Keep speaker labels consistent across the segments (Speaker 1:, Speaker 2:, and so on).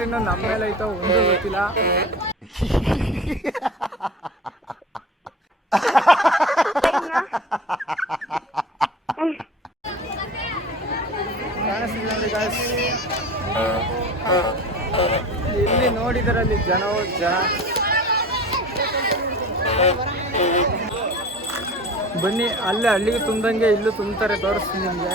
Speaker 1: ಜಾತ್ರೆನೂ ನಮ್ಮ ಮೇಲೆ ಐತೋ ಒಂದು ಗೊತ್ತಿಲ್ಲ. ಇಲ್ಲಿ ನೋಡಿದರಲ್ಲಿ ಜನವೋ ಜನ. ಬನ್ನಿ, ಅಲ್ಲೇ ಹಳ್ಳಿಗೆ ತುಂಬಂಗೆ ಇಲ್ಲೂ ತುಂಬ್ತಾರೆ, ತೋರಿಸ್ತೀನಿ ನಿಮಗೆ.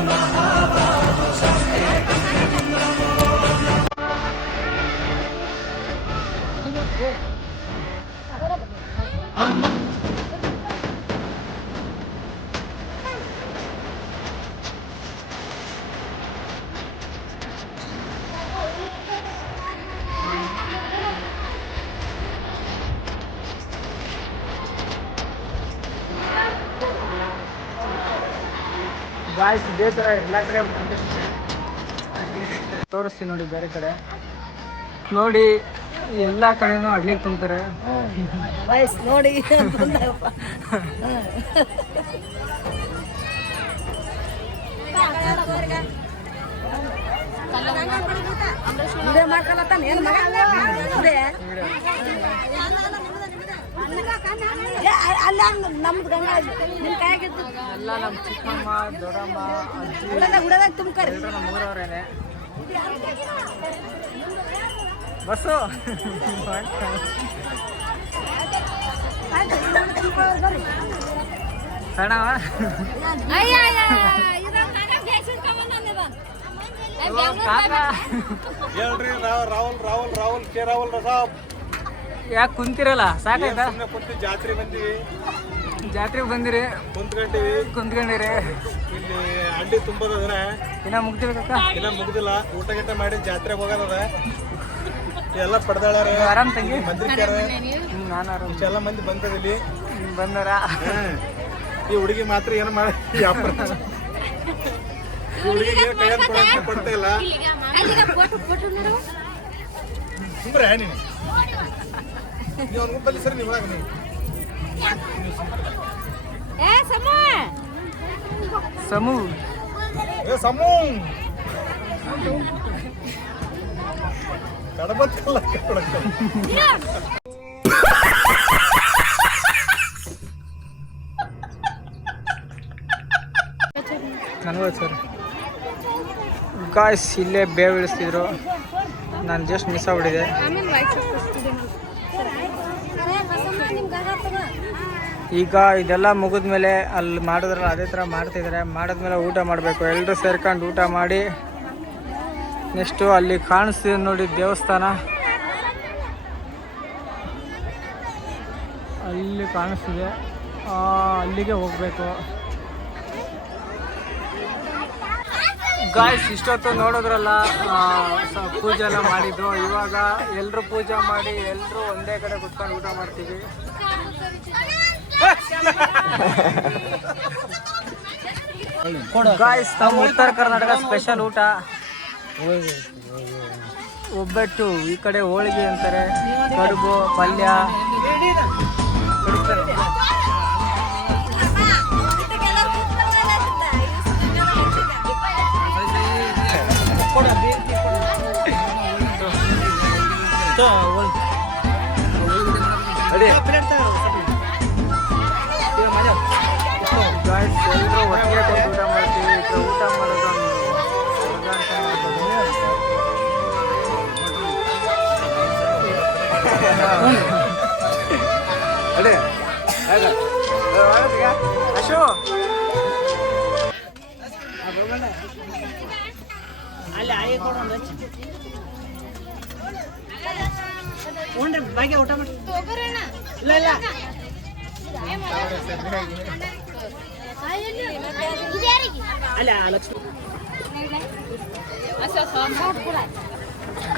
Speaker 1: ಗಾಯ್ಸ್ ಇದೇ ಥರ ಎಲ್ಲ ಕಡೆ ತೋರಿಸ್ತೀನಿ ನೋಡಿ ಬೇರೆ ಕಡೆ ನೋಡಿ ಎಲ್ಲ ಕಡೆನೂ ಅಡ್ಲಿಕ್ಕೆ ತುಂಬ್ತಾರೆ
Speaker 2: ವಯಸ್ಸು ನೋಡಿ ಮಾಡ್ಕೊಳತ್ತಾನ ಏನು ಮಗ ಇದೇ ಏ, ಅ- ಅಲ್ಲ ನಮ್ದು ಗಂಗಾ ನಿಮ್ ಕೈಯಾಗಿದ್ದು
Speaker 1: ಎಲ್ಲ ನಮ್ಮ ಚಿಕ್ಕಮ್ಮ ದೊಡ್ಡಮ್ಮ ಅಜ್ಜಿ.
Speaker 2: ಹುಡದಾಗ ಹುಡದಾಗ ತುಂಬ್ಕರಿ
Speaker 1: ಎಲ್ಲರೂ ನಮ್ಮ ಊರವರೇನೆ. ಬಸ್ಸು ಸಣ್ಣವ
Speaker 3: ಹೇಳ್ರಿ ರಾವ್ ರಾಹುಲ್ ರಾಹುಲ್ ರಾಹುಲ್ ಕೆ ರಾಹುಲ್ ರಸಾಬ್.
Speaker 1: ಯಾಕೆ ಕುಂತಿರಲ್ಲ? ಸಾಕಾಯ್ತಾ?
Speaker 3: ಜಾತ್ರೆ ಬಂದಿವಿ.
Speaker 1: ಜಾತ್ರೆಗೆ ಬಂದಿರಿ.
Speaker 3: ಕುಂತ್ಕೊಂಡಿವಿ.
Speaker 1: ಕುಂತ್ಕೊಂಡಿರಿ.
Speaker 3: ಇಲ್ಲಿ ಅಂಡಿ ತುಂಬೋದದ.
Speaker 1: ಇನ್ನ ಮುಗ್ದಿಲ್ಲ ಕಾಕ
Speaker 3: ಇನ್ನ ಮುಗ್ದಿಲ್ಲ. ಊಟ ಗೀಟ ಮಾಡಿ ಜಾತ್ರೆ ಹೋಗೋದದ. ಎಲ್ಲ ಪಡ್ದಾಳಾರ.
Speaker 1: ಆರಾಮ್ ತಂಗಿ? ಹ್ಮ್, ನಾನು ಆರಾಮ್.
Speaker 3: ಎಲ್ಲ ಮಂದಿ ಬಂದದ ಇಲ್ಲಿ.
Speaker 1: ಹ್ಮ್, ಬಂದಾರ?
Speaker 3: ಈ ಹುಡುಗಿ ಮಾತ್ರ ಏನು ಮಾಡಿ ವ್ಯಾಪಾರ ಹುಡುಗಿಗೆ ಕೈಯಲ್ಲಿ ಕೊಡಕ್ಕೆ ಕೊಡ್ತಾ ಇಲ್ಲ. ಸುಮ್ರೆ ನೀನು. ನೀವು ಅವ್ನಿಗೂ ಬಲ್ಲಿ ಸರಿ ನೀವು ಒಳಗೆ ನೀವು
Speaker 1: ಸಮೂ!
Speaker 3: ಏ ಸಮೂ! ಕಡಬತ್ತಲ್ಲ ಕೊಡಕ್ಕೆ
Speaker 1: ನನಗೂ ಸರ್. ಗಾಯ್ಸ್ ಇಲ್ಲೇ ಬೇವು ಇಳಿಸ್ತಿದ್ರು ನಾನು ಜಸ್ಟ್ ಮಿಸ್ ಆಗ್ಬಿಟ್ಟಿದೆ ಈಗ ಇದೆಲ್ಲ ಮುಗಿದ್ಮೇಲೆ ಅಲ್ಲಿ ಮಾಡಿದ್ರಲ್ಲ, ಅದೇ ಥರ ಮಾಡ್ತಿದ್ದಾರೆ. ಮಾಡಿದ್ಮೇಲೆ ಊಟ ಮಾಡಬೇಕು. ಎಲ್ಲರೂ ಸೇರ್ಕೊಂಡು ಊಟ ಮಾಡಿ ನೆಕ್ಸ್ಟು ಅಲ್ಲಿ ಕಾಣಿಸ್ತಿದೆ ನೋಡಿ ದೇವಸ್ಥಾನ. ಅಲ್ಲಿ ಕಾಣಿಸ್ತಿದೆ. ಅಲ್ಲಿಗೆ ಹೋಗಬೇಕು. ಗಾಯ್ಸ್ ಇಷ್ಟೊತ್ತು ನೋಡಿದ್ರಲ್ಲ ಪೂಜೆ ಎಲ್ಲ ಮಾಡಿದ್ದು. ಇವಾಗ ಎಲ್ಲರೂ ಪೂಜೆ ಮಾಡಿ ಎಲ್ಲರೂ ಒಂದೇ ಕಡೆ ಕುತ್ಕೊಂಡು ಊಟ ಮಾಡ್ತೀವಿ. ಗಾಯ್ಸ್ ನಮ್ಮ ಉತ್ತರ ಕರ್ನಾಟಕ ಸ್ಪೆಷಲ್ ಊಟ. ಒಬ್ಬಟ್ಟು ಈ ಕಡೆ ಹೋಳಿಗೆ ಅಂತಾರೆ ಕಡುಬು ಪಲ್ಯ. ಕಡಿತಾರೆ.
Speaker 2: ಹ್ಞೂ ಬಾಗಿ ಊಟ ಮಾಡಿ ಇಲ್ಲ ಇಲ್ಲ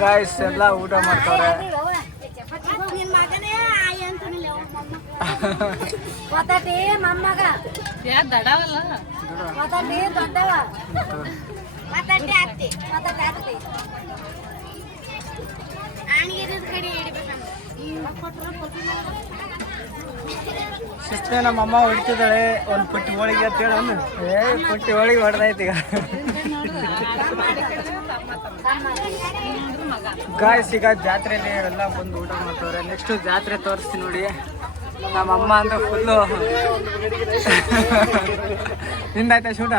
Speaker 1: ಗಾಯ್ಸ್ ಎಲ್ಲ ಊಟ ಮಾಡ್ತಾರೆ
Speaker 2: ನಿನ್ ಮಗನೇ ಆಯ್ ಅಂತಾನಿಲ್ಲ ಗೊತ್ತಾತಿ ಮೊಮ್ಮಗ. ಗೊತ್ತಾತಿ ದೊಡ್ಡವ. ಮಾತಾಡ್ತಿ ಅತ್ತಿ. ಮಾತಾಡ್ತಿ ಅತ್ತಿ. ಆಣಿಗೆ ಕಡೆ ಹಿಡಿಬೇಕಂತ
Speaker 1: ಶಿಸ್ತೆ ನಮ್ಮ ಅಮ್ಮ ಹೊಡಿತಿದ್ದಾಳೆ ಒಂದು ಪುಟ್ಟಿ ಹೋಳಿಗೆ ಅಂತ ಹೇಳಿ ಒಂದು. ಏ ಪುಟ್ಟಿ ಹೋಳಿಗೆ ಹೊಡೆದೈತಿ ಈಗ. ಗಾಯ್ಸ್ ಈಗ ಜಾತ್ರೆಯಲ್ಲಿ ಎಲ್ಲ ಬಂದು ಊಟ ಮಾಡ್ತವ್ರೆ. ನೆಕ್ಸ್ಟ್ ಜಾತ್ರೆ ತೋರಿಸ್ತೀನಿ ನೋಡಿ. ನಮ್ಮ ಅಮ್ಮ ಅಂದ್ರೆ ಫುಲ್ಲು ನಿಂದಾಯ್ತಾ ಶೂಟ?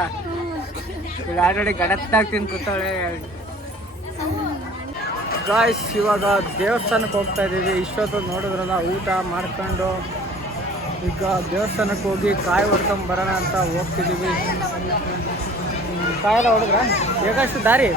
Speaker 1: ಆಲ್ರೆಡಿ ಗಡತ್ತಾಗಿ ತಿಂದು ಕೂತಾಳೆ ಗಾಯ್ಸ್ ಇವಾಗ ದೇವಸ್ಥಾನಕ್ಕೆ ಹೋಗ್ತಾ ಇದ್ದೀವಿ. ಇಷ್ಟೊತ್ತು ನೋಡಿದ್ರಲ್ಲ, ಊಟ ಮಾಡ್ಕೊಂಡು ಈಗ ದೇವಸ್ಥಾನಕ್ಕೆ ಹೋಗಿ ಕಾಯಿ ಹೊಡ್ಕೊಂಡ್ ಬರೋಣ ಅಂತ ಹೋಗ್ತಿದ್ದೀವಿ. ಕಾಯೆಲ್ಲ ಹೊಡೆದ್ರ ಬೇಕಷ್ಟು ದಾರಿ?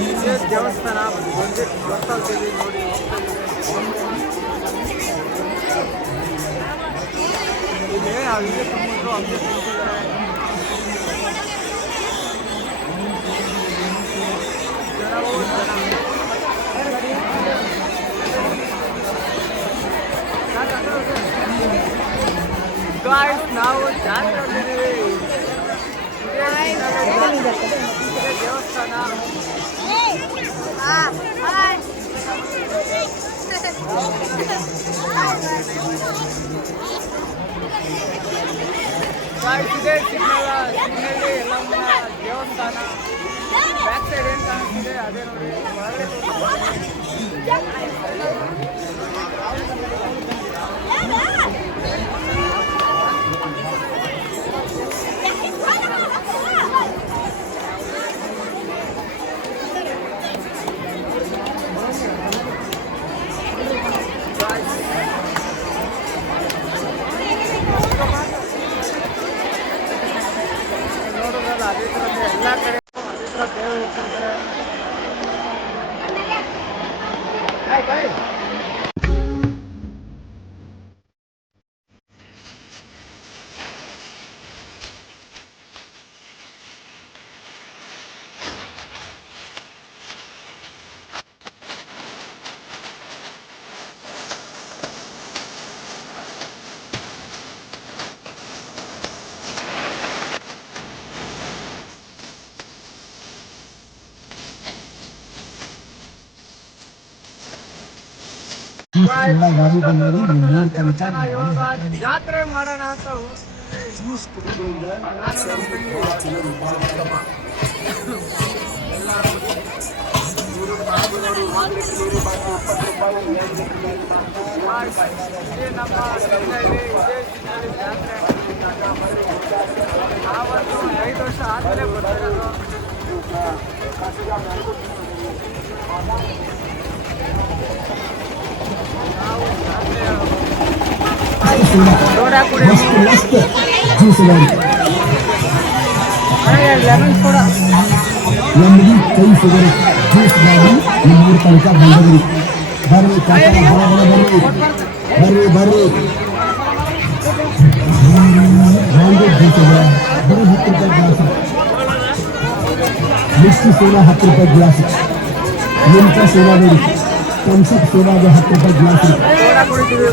Speaker 1: ಇದೇ ದೇವಸ್ಥಾನ ಬಂದು ಬರ್ತಾ ಇದ್ದೀವಿ ನೋಡಿ ಇಲ್ಲಿ ಅಲ್ಲಿ ತುಂಬಿದ್ರು ಅಲ್ಲಿ ತುಂಬಿದ್ದಾರೆ ಜನವೂ Guys, ನಾವು ಜಾತ್ರೆಯಲ್ಲಿದ್ದೀವಿ ದೇವಸ್ಥಾನ Guys, ಇದೇ ಸಿಗ್ನಲ್ಲ ಸಿಗ್ನಲ್ಲಿ ಎಲ್ಲಮ್ಮ ದೇವಸ್ಥಾನ. ಬ್ಯಾಕ್ ಸೈಡ್ ಏನು ಕಾಣಿಸ್ತಿದೆ ಅದೇ ನೋಡಿ. ಅದೇ ಥರ ಎಲ್ಲ ಕಡೆ ಇವಾಗ ಜಾತ್ರೆ ಮಾಡೋಣ ಅಂತ ಇದೇ ನಮ್ಮ ಸಿಗ್ನಲ್ಲಿ, ಇದೇ ಸಿಗ್ನಲ್ಲಿ ಜಾತ್ರೆ ನಾವೊಂದು ಐದು ವರ್ಷ ಆದಮೇಲೆ ಬರ್ತಿರೋದು ಸೋಡಾ ಕುಡಿ ಲೆಮನ್ ಸೋಡಾ
Speaker 4: ನಮಗೆ ಕೈ ಸಿಗರು ಜ್ಯೂಸ್ ಮಾಡಿ ನಿಮ್ಮೂರು ತನಕ ಬಂದವರು ಬರ್ರಿ ಕಾಕ ಬರ್ರಿ ಬರ್ರಿ ಬರ್ರಿ ಮ್ಯಾಂಗೋ ಜ್ಯೂಸ್ ಇದೆ ಬರೀ ಹತ್ತು ರೂಪಾಯಿ ಗ್ಲಾಸ್ ಮಿಕ್ಸಿ ಸೋಡಾ ಹತ್ತು ರೂಪಾಯಿ ಗ್ಲಾಸ್ ಲಿಂಕ ಸೋಡಾ ನೋಡಿ ಥಮ್ಸಪ್ ಸೋಡಾಗೆ ಹತ್ತು ರೂಪಾಯಿ ಗ್ಲಾಸ್
Speaker 1: ಸೋಡಾ
Speaker 4: ಜ್ಯೂಸ್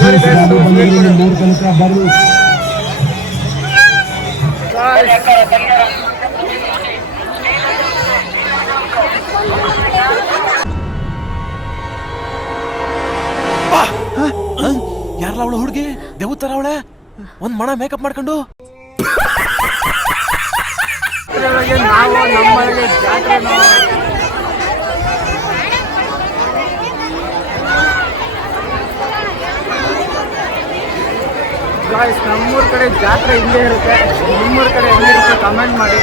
Speaker 4: ಗಾಡಿ ಬಂದಿರಿ ನಿಮ್ಮೂರು ತನಕ
Speaker 5: ಯಾರಲ್ಲ ಅವಳು ಹುಡುಗಿ? ದೇವತರ ಅವಳೆ? ಒಂದ್ ಮಣ ಮೇಕಪ್ ಮಾಡ್ಕೊಂಡು?
Speaker 1: ಜಾತ್ರೆಗಳಿಗೆ ನಾವು ನಮ್ಮಲ್ಲಿ ಜಾತ್ರೆ ಗಾಯ್ಸ್ ನಮ್ಮೂರ ಕಡೆ ಜಾತ್ರೆ ಇಲ್ಲೇ ಇರುತ್ತೆ. ನಿಮ್ಮೂರ ಕಡೆ ಹೆಂಗಿರುತ್ತೆ ಕಮೆಂಟ್ ಮಾಡಿ.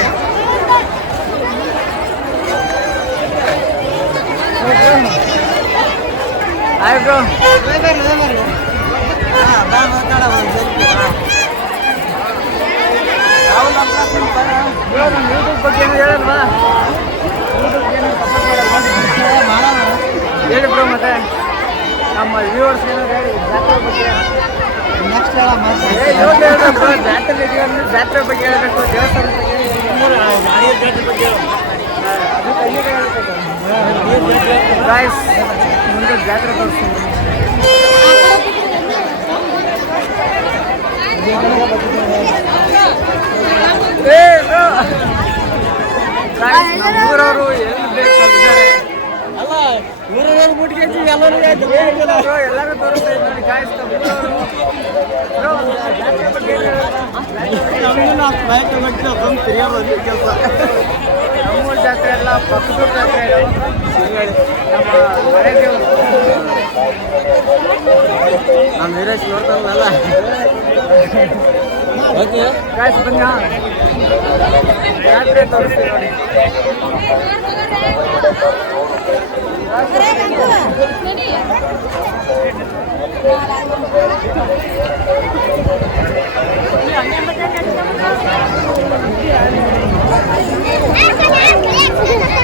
Speaker 1: ನಮ್ಮ ಯೂಟ್ಯೂಬ್ ಬಗ್ಗೆ ಏನು ಹೇಳಲ್ವಾ? ಏನು? ಹೇಳಿ ಬ್ರೋ ಮತ್ತೆ. ನಮ್ಮ ವ್ಯೂವರ್ಸ್ ಏನಾದ್ರು ಹೇಳಿ ಜಾತ್ರೆ ಬಗ್ಗೆ.
Speaker 2: ನೆಕ್ಸ್ಟ್
Speaker 1: ಹೇಳ್ಬೇಕು, ಜಾತ್ರೆ ಬಗ್ಗೆ ಹೇಳಬೇಕು ಜಾತ್ರೆ ಬಗ್ಗೆ ಹೇಳ್ಬೇಕು ದೇವಸ್ಥಾನದ ಬಗ್ಗೆ ಮುಂದೆ ಜಾತ್ರೆ ತೋರಿಸ್ತೀನಿ. ಏ ಅಲ್ಲ Guys, ನಮ್ಮೂರವ್ರು ಎಲ್ಲಿ ಬೇಕು ಅಲ್ಲಿದ್ದಾರೆ. Bro, ಎಲ್ಲರೂ ಬರುತ್ತೆ ನೋಡಿ ಏನ್ ಹೇಳ್ಬೇಕು? ನಮ್ಮೂರ ಜಾತ್ರೆ ಎಲ್ಲ ಪಕ್ಕದ ಜಾತ್ರೆ. ನಮ್ಮ ಮನೆ ದೇವರು ನಮ್ಮ ವೀರೇಶ್ ನೋಡ್ತಾನಲ್ಲ ಗಾಯ್ಸ್ ಬನ್ನಿ ಹಾ. ಜಾತ್ರೆ ತೋರಿಸ್ತೀವಿ ನೋಡಿ.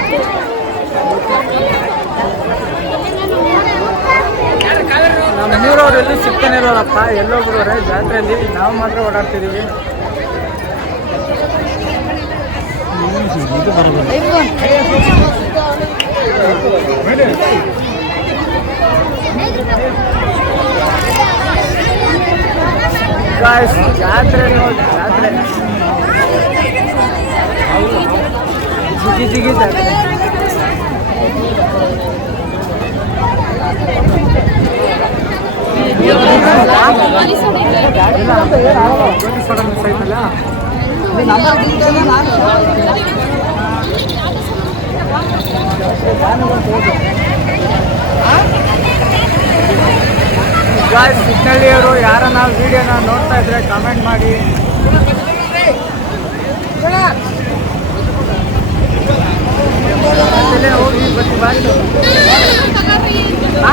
Speaker 1: ನಮ್ಮೂರವ್ರು ಎಲ್ಲೂ ಸಿಗ್ತಾನೆ ಎಲ್ಲೊಬ್ರು ಎಲ್ಲೋಗ್ಬಿಡೋರೆ ಜಾತ್ರೆಯಲ್ಲಿ ನಾವು ಮಾತ್ರ ಓಡಾಡ್ತಿದ್ದೀವಿ ಜಾತ್ರೆ ನೋಡಿ ಜಾತ್ರೆ. ಜಿಗಿ ಜಿಗಿ ಜಾತ್ರೆ ಗೋಧಿ ಸೋಡಾ ಮಿಕ್ಸ್ ಐತಲ್ಲ ಗಾಯ್ಸ್ ಸಿಗ್ನಳ್ಳಿಯವರು ಯಾರನ್ನ ವಿಡಿಯೋನ ನೋಡ್ತಾ ಇದ್ರೆ ಕಾಮೆಂಟ್ ಮಾಡಿ. ಹೋಗಿ ಬತ್ತಿ ಬಾರಿ ಆ?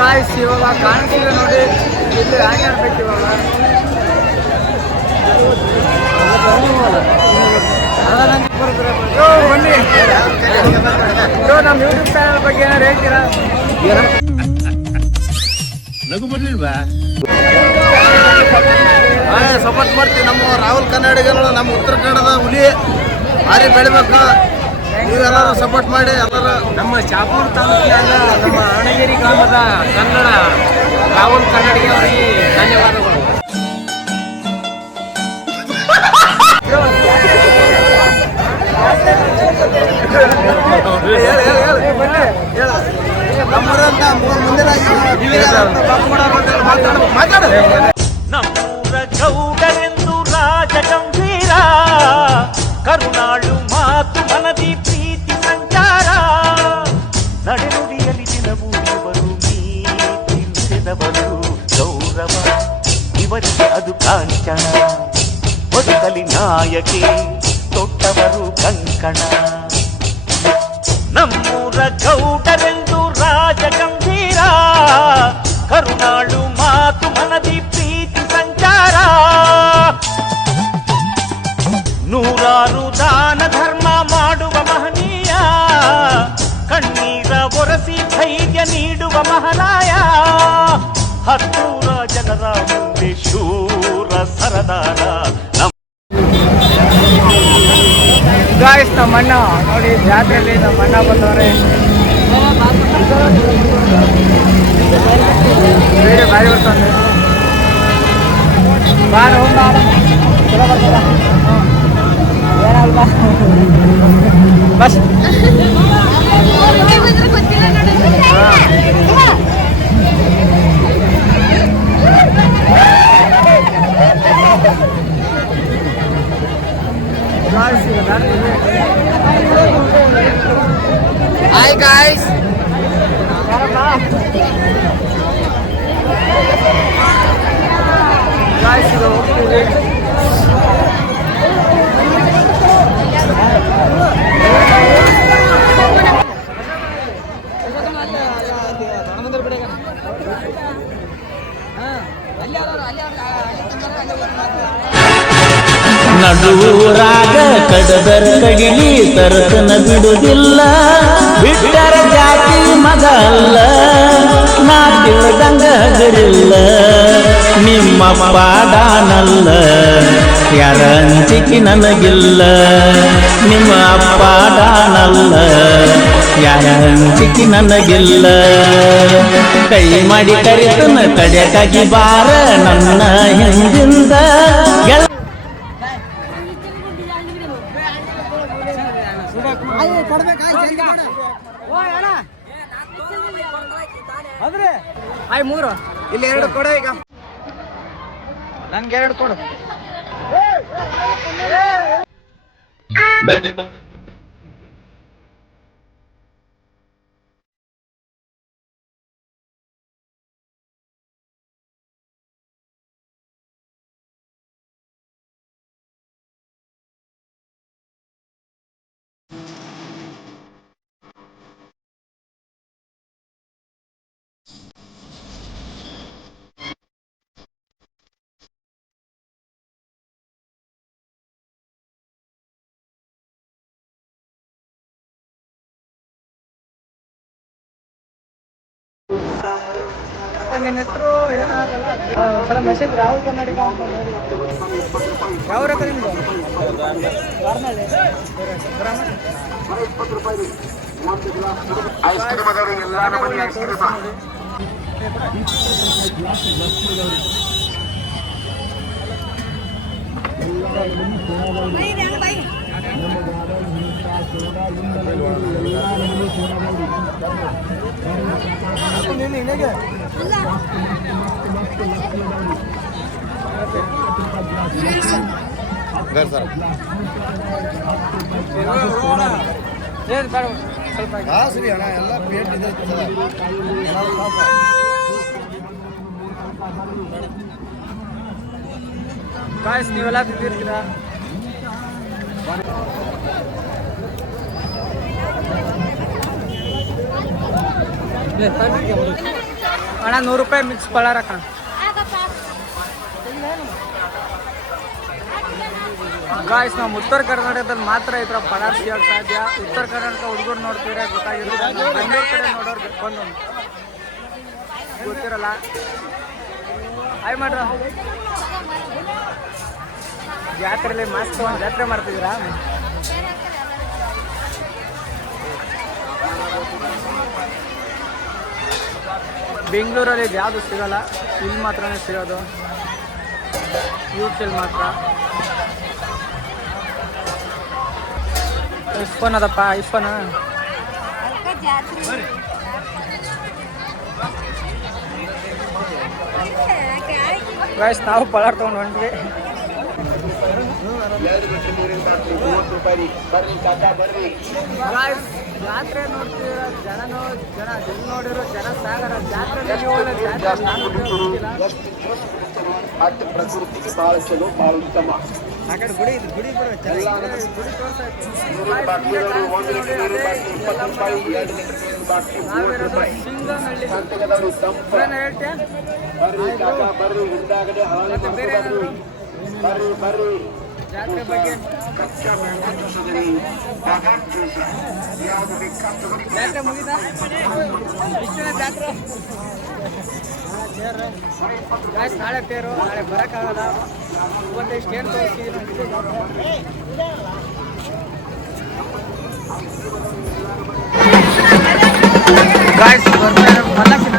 Speaker 1: ಗಾಯ್ಸ್ ನೋಡಿ. ಇಲ್ಲಿ ಬನ್ನಿ. ನಮ್ಮ ಯೂಟ್ಯೂಬ್ ಬಗ್ಗೆ ಏನಾರು ಹೇಳ್ತೀರಾ?
Speaker 3: ಸಪೋರ್ಟ್ ಮಾಡ್ತೀವಿ ನಮ್ಮ ರಾಹುಲ್ ಕನ್ನಡಿಗರು, ನಮ್ಮ ಉತ್ತರ ಕನ್ನಡದ ಹುಲಿ ಭಾರಿ ಬೆಳಿಬೇಕು. ನೀವೆಲ್ಲರೂ ಸಪೋರ್ಟ್ ಮಾಡಿ ಎಲ್ಲರೂ
Speaker 1: ನಮ್ಮ ಚಾಪೂರ್ ತಾಲೂಕಿನ ನಮ್ಮ ಅಣಗಿರಿ ಗ್ರಾಮದ ಕನ್ನಡ ರಾಹುಲ್ ಕನ್ನಡಿಗೆ ಅವರಿಗೆ ಧನ್ಯವಾದಗಳು.
Speaker 3: ಮೂರು ಹೇಳು ನಮ್ಮೂರಂತ ಮುಂದಿನ ಮಾತಾಡು.
Speaker 6: ನಮ್ಮೂರ ಗೌಡರೆಂದು ರಾಜ ಗಂಭೀರ. ಕರುಣಾಳು ಮಾತು ಮನದಿ ಇವರಿಗೆ ಅದು ಕಾಂಚನ ಬದುಕಲಿ ನಾಯಕಿ ತೊಟ್ಟವರು ಕಂಕಣ
Speaker 1: ಗಾಯ್ಸ್ ನಮ್ಮ ಅಣ್ಣ ನೋಡಿ ಜಾತ್ರೆಯಲ್ಲಿ ನಮ್ಮ ಅಣ್ಣ ಬಂದವ್ರೆ. ಬೇರೆ ಬಾರಿ ಬರ್ತಾನೆ ಬಾರ. ಚಲೋ ಬರ್ತದ. ಬಸ್
Speaker 7: ನಿಮ್ಮಪ್ಪ ಡಾನಲ್ಲ ಯಾರ ಅಂಚಿಕೆ ನನಗಿಲ್ಲ. ನಿಮ್ಮ ಅಪ್ಪಾಡಾನಲ್ಲ ಯಾರ ಅಂಚಿಕೆ ನನಗಿಲ್ಲ. ಕೈ ಮಾಡಿ ಕರಿತನ ತಡೆಕಾಗಿ ಬಾರ ನನ್ನ ಹಿಂದಿಂದ.
Speaker 1: ಆಯ್ ಮೂರು.
Speaker 3: ಇಲ್ಲಿ ಎರಡು ಕೊಡ ಈಗ.
Speaker 1: ನನ್ಗೆ ಎರಡು ಕೊಡು. ನಿನ್ನ ಹೆಸರು ಏನಲ್ಲ ಮೆಸೇಜ್ ರಾಹುಲ್ ಕನ್ನಡಿಗ ಅಂತ ಯಾವ ರಕ ನಿಮ್ದು ವಾರ್ನಳ್ಳಿ. ಗ್ರಾಮ? ಮನೆಗಳನ್ನ ತೋರಿಸ್ತೀನಿ ನೋಡಿ. ಹಾಕು ನೀನು ಹಿಂಗೆ ಏನ್ ಬೇಡ ಸ್ವಲ್ಪ ಹಾಕಿ.
Speaker 3: ಅಣ್ಣ,
Speaker 1: ನೂರು ರೂಪಾಯಿ ಮಿಕ್ಸ್ ಪಳಾರ ಕಣ. ಗಾಯ್ಸ್ ನಮ್ಮ ಉತ್ತರ ಕರ್ನಾಟಕದಲ್ಲಿ ಮಾತ್ರ ಈ ಥರ ಪಳಾರ್ ಸಾಧ್ಯ. ಉತ್ತರ ಕರ್ನಾಟಕ ಹುಡುಗರು ನೋಡ್ತಿದ್ರೆ ಗೊತ್ತಾಗಿರುತ್ತೆ ಬೆಂಗಳೂರು ಕಡೆ ನೋಡೋರು ಬಂದು ಗೊತ್ತಿರಲ್ಲ. ಹಾಯ್ ಮಾಡ್ರ ಜಾತ್ರೆಯಲ್ಲಿ ಮಾಸ್ಕ್ ತಗೊಂಡು ಜಾತ್ರೆ ಮಾಡ್ತಿದ್ದೀರಾ? ಬೆಂಗಳೂರಲ್ಲಿ ಇದು ಯಾವುದು ಸಿಗಲ್ಲ. ಇಲ್ಲಿ ಮಾತ್ರನೇ ಸಿಗೋದು. ಯೂಟ್ಯೂಬ್ ಮಾತ್ರ. ಐಫೋನ್ ಅದಪ್ಪ ಐಫೋನ್ ವಯಸ್ಸು ನಾವು ಪಲಾರ್ ತೊಗೊಂಡು ಹೊಂಟ್ವಿ. Guys, ಜಾತ್ರೆ ನೋಡ್ತಿರೋ ಜನನು ಜನ ಜನ ನೋಡಿರೋ ಜನ ಸಾಗರ ಜಾತ್ರೆ ನಡೆಯುವಲ್ಲ, ಪ್ರಕೃತಿ ಬಹಳ ಚಲೋ ಬಹಳ ಉತ್ತಮ ಇದೆ, ಗುಡಿ ಬರ್ರಿ ಬರ್ರಿ ಗುಡಿ
Speaker 4: ನಾಳೆ ತೇರು ನಾಳೆ ಬರೋಕ್ಕಾಗಲ್ಲ ಇವತ್ತೈಷ್ಟು ಏನು ತೋರಿಸಿ ಗಾಯ್ಸ್ ಬರ್ತಾರೆ
Speaker 1: ಪಲ್ಲಕ್ಕಿನ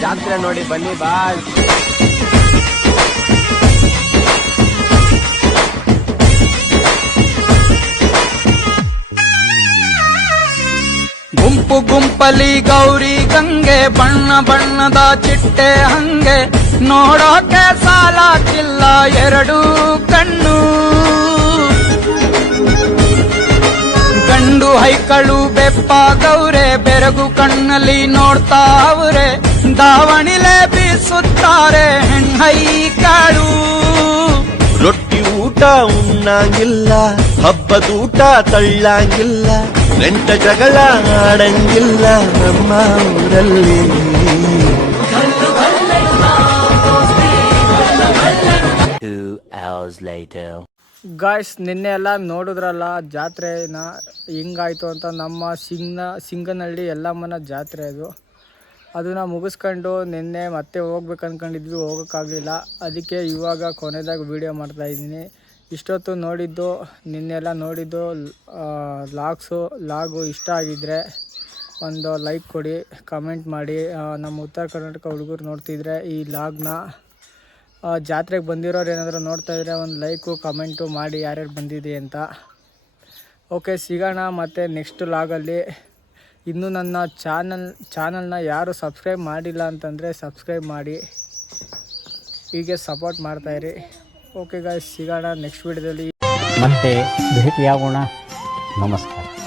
Speaker 4: ಜಾತ್ರೆ ನೋಡಿ
Speaker 8: ಬನ್ನಿ, ಬಾ.
Speaker 1: ಗುಂಪು ಗುಂಪಲಿ ಗೌರಿ ಗಂಗೆ, ಬಣ್ಣ ಬಣ್ಣದ ಚಿಟ್ಟೆ ಹಂಗೆ. ನೋಡೋಕೆ ಸಾಲ ಚಿಲ್ಲ ಎರಡು ಕಣ್ಣು. ಗಂಡು ಹೈಕಳು ಬೆಪ್ಪ ಗೌರೆ ಬೆರಗು ಕಣ್ಣಲ್ಲಿ ನೋಡ್ತಾ ಅವ್ರೆ ದಾವಣಿಲೆ ಬೀಸುತ್ತಾರೆ ಹೆಣ್ಣೈಕಾಳು
Speaker 6: ರೊಟ್ಟಿ ಊಟ ಉಣ್ಣಂಗಿಲ್ಲ ಹಬ್ಬದೂಟ ತಳ್ಳಂಗಿಲ್ಲ ನೆಂಟ ಜಗಳ ಆಡಂಗಿಲ್ಲ ನಮ್ಮ ಊರಲ್ಲಿ Two hours later.
Speaker 1: ಗಾಯ್ಸ್ ನಿನ್ನೆ ಎಲ್ಲ ನೋಡಿದ್ರಲ್ಲ, ಜಾತ್ರೆನ ಹೆಂಗಾಯಿತು ಅಂತ ನಮ್ಮ ಸಿಂಗ್ನ, ಸಿಂಗನಹಳ್ಳಿ ಎಲ್ಲಮ್ಮನ ಜಾತ್ರೆ ಅದು. ಅದನ್ನು ಮುಗಿಸ್ಕೊಂಡು ನಿನ್ನೆ ಮತ್ತೆ ಹೋಗ್ಬೇಕು ಅಂದ್ಕೊಂಡಿದ್ವಿ ಹೋಗೋಕ್ಕಾಗಲಿಲ್ಲ. ಅದಕ್ಕೆ ಇವಾಗ ಕೊನೆದಾಗ ವೀಡಿಯೋ ಮಾಡ್ತಾ ಇದ್ದೀನಿ. ಇಷ್ಟೊತ್ತು ನೋಡಿದ್ದು ನಿನ್ನೆಲ್ಲ ನೋಡಿದ್ದು ಲಾಗ್ಸು ಲಾಗು ಇಷ್ಟ ಆಗಿದ್ರೆ ಒಂದು ಲೈಕ್ ಕೊಡಿ ಕಮೆಂಟ್ ಮಾಡಿ. ನಮ್ಮ ಉತ್ತರ ಕರ್ನಾಟಕ ಹುಡುಗರು ನೋಡ್ತಿದ್ರೆ ಈ ಲಾಗ್ನ ಜಾತ್ರೆಗೆ ಬಂದಿರೋರು ಏನಾದರೂ ನೋಡ್ತಾ ಇದ್ರೆ ಒಂದು ಲೈಕು ಕಮೆಂಟು ಮಾಡಿ ಯಾರ್ಯಾರು ಬಂದಿದೆ ಅಂತ. ಓಕೆ ಸಿಗೋಣ ಮತ್ತು ನೆಕ್ಸ್ಟ್ ಲಾಗಲ್ಲಿ ಇನ್ನೂ ನನ್ನ ಚಾನಲ್ ಚಾನಲ್ನ ಯಾರು ಸಬ್ಸ್ಕ್ರೈಬ್ ಮಾಡಿಲ್ಲ ಅಂತಂದರೆ ಸಬ್ಸ್ಕ್ರೈಬ್ ಮಾಡಿ. ಹೀಗೆ ಸಪೋರ್ಟ್ ಮಾಡ್ತಾಯಿರಿ ಓಕೆ ಗಾಯ್ಸ್ ಸಿಗೋಣ ನೆಕ್ಸ್ಟ್ ವಿಡಿಯೋದಲ್ಲಿ
Speaker 9: ಮತ್ತೆ ಭೇಟಿಯಾಗೋಣ. ನಮಸ್ಕಾರ.